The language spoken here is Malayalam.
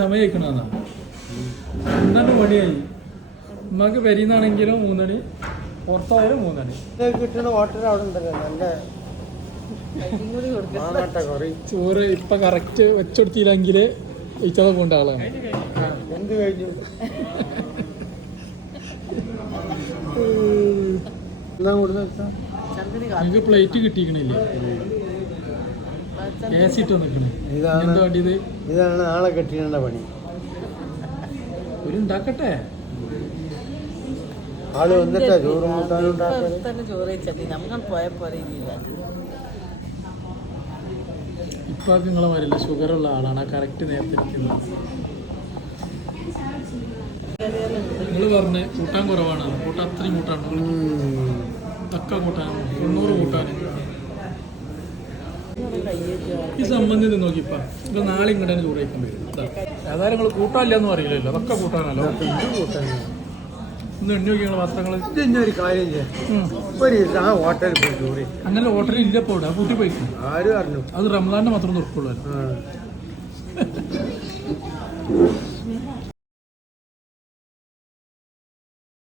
സമയം കഴിക്കണമെന്നാ എന്താണ് പണിയായി നമുക്ക് വരിന്നാണെങ്കിലും 3 മണി പുറത്തായാലും 3 മണി കിട്ടുന്ന ഹോട്ടൽ അവിടെ ഉണ്ടല്ലോ നല്ല ചോറ് ഇപ്പൊ കറക്റ്റ് വെച്ചെടുത്തില്ലെങ്കിൽ ഇച്ചത പോണ്ട ആളാണ് എന്ത് കഴിഞ്ഞു എന്താ കൂടുതൽ നിങ്ങൾക്ക് പ്ലേറ്റ് കിട്ടിക്കണില്ലേ ഏസിട്ട് നിൽക്കണേ ഇതാണ് ആളെ കെട്ടിടേണ്ട പണി ഒരു ഉണ്ടാക്കട്ടെ ആള് വന്നിട്ടാ ചോറ് കൂട്ടാനും ഇപ്പൊ നിങ്ങളെ മാരില്ല ഷുഗറുള്ള ആളാണ് കറക്റ്റ് നേരത്തെ ഇരിക്കുന്നത് നിങ്ങൾ പറഞ്ഞ് കൂട്ടാൻ കുറവാണ് കൂട്ടാൻ അത്രയും കൂട്ടാണ് തക്ക കൂട്ടാൻ 90 കൂട്ടാൻ ഈ സംബന്ധിച്ച് നോക്കിപ്പ ഇപ്പൊ നാളെ ഇങ്ങോട്ട് തന്നെ ചൂടായിക്കാൻ വരും ഏതായാലും നിങ്ങൾ കൂട്ടാനില്ല എന്ന് പറയില്ലല്ലോ അതൊക്കെ കൂട്ടാനല്ലോ ഇന്ന് എണ്ണി നോക്കിയ വസ്ത്രങ്ങൾ ഒരു കാര്യം ചെയ്യാം ആ ഹോട്ടലിൽ പോയി ചോറി അങ്ങനെ ഹോട്ടലിൽ ഇല്ല പോടാ കൂട്ടി പോയിക്കും ആരും അറിഞ്ഞു അത് റംസാന്റെ മാത്രം തുറക്കുള്ളൂ